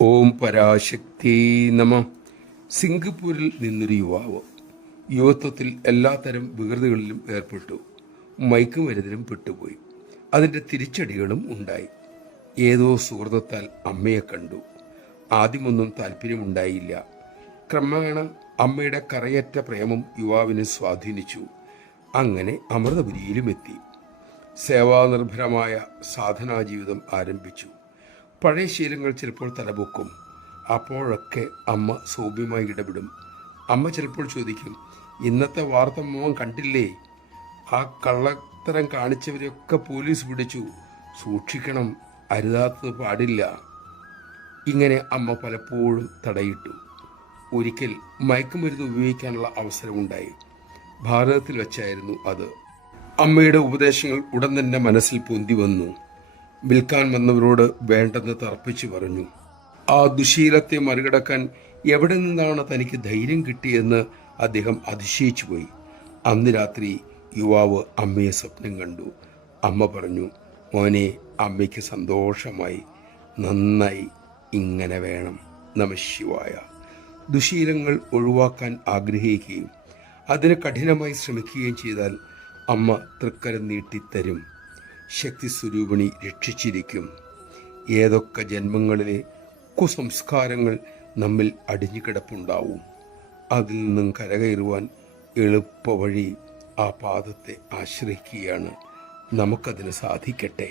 ഓം പരാശക്തി നമ. സിംഗപ്പൂരിൽ നിന്നൊരു യുവാവ് യുവത്വത്തിൽ എല്ലാത്തരം വികൃതികളിലും ഏർപ്പെട്ടു. മയക്കുമരുന്നിലും പെട്ടുപോയി. അതിൻ്റെ തിരിച്ചടികളും ഉണ്ടായി. ഏതോ സുഹൃത്തത്താൽ അമ്മയെ കണ്ടു. ആദ്യമൊന്നും താല്പര്യമുണ്ടായില്ല. ക്രമേണ അമ്മയുടെ കറയറ്റ പ്രേമം യുവാവിനെ സ്വാധീനിച്ചു. അങ്ങനെ അമൃതപുരിയിലും എത്തി. സേവാനിർഭരമായ സാധനാജീവിതം ആരംഭിച്ചു. പഴയ ശീലങ്ങൾ ചിലപ്പോൾ തലപൊക്കും. അപ്പോഴൊക്കെ അമ്മ സൗമ്യമായി ഇടപെടും. അമ്മ ചിലപ്പോൾ ചോദിക്കും, ഇന്നത്തെ വാർത്ത മോൻ കണ്ടില്ലേ? ആ കള്ളത്തരം കാണിച്ചവരെയൊക്കെ പോലീസ് പിടിച്ചു. സൂക്ഷിക്കണം, അരുതാത്തത് പാടില്ല. ഇങ്ങനെ അമ്മ പലപ്പോഴും തടയിട്ടു. ഒരിക്കൽ മയക്കുമരുന്ന് ഉപയോഗിക്കാനുള്ള അവസരമുണ്ടായി. ഭാരതത്തിൽ വെച്ചായിരുന്നു അത്. അമ്മയുടെ ഉപദേശങ്ങൾ ഉടൻ തന്നെ മനസ്സിൽ പൊന്തി വന്നു. വിൽക്കാൻ വന്നവരോട് വേണ്ടെന്ന് തർപ്പിച്ചു പറഞ്ഞു. ആ ദുശീലത്തെ മറികടക്കാൻ എവിടെ നിന്നാണ് തനിക്ക് ധൈര്യം കിട്ടിയെന്ന് അദ്ദേഹം അതിശയിച്ചു പോയി. അന്ന് രാത്രി യുവാവ് അമ്മയെ സ്വപ്നം കണ്ടു. അമ്മ പറഞ്ഞു, മോനെ, അമ്മയ്ക്ക് സന്തോഷമായി, നന്നായി, ഇങ്ങനെ വേണം. നമഃശിവായ. ദുശീലങ്ങൾ ഒഴിവാക്കാൻ ആഗ്രഹിക്കുകയും അതിന് കഠിനമായി ശ്രമിക്കുകയും ചെയ്താൽ അമ്മ തൃക്കരം നീട്ടിത്തരും. ശക്തി സ്വരൂപിണി രക്ഷിച്ചിരിക്കും. ഏതൊക്കെ ജന്മങ്ങളിലെ കുസംസ്കാരങ്ങൾ നമ്മിൽ അടിഞ്ഞുകിടപ്പുണ്ടാവും. അതിൽ നിന്നും കരകയറുവാൻ എളുപ്പവഴി ആ പാദത്തെ ആശ്രയിക്കുകയാണ്. നമുക്കതിന് സാധിക്കട്ടെ.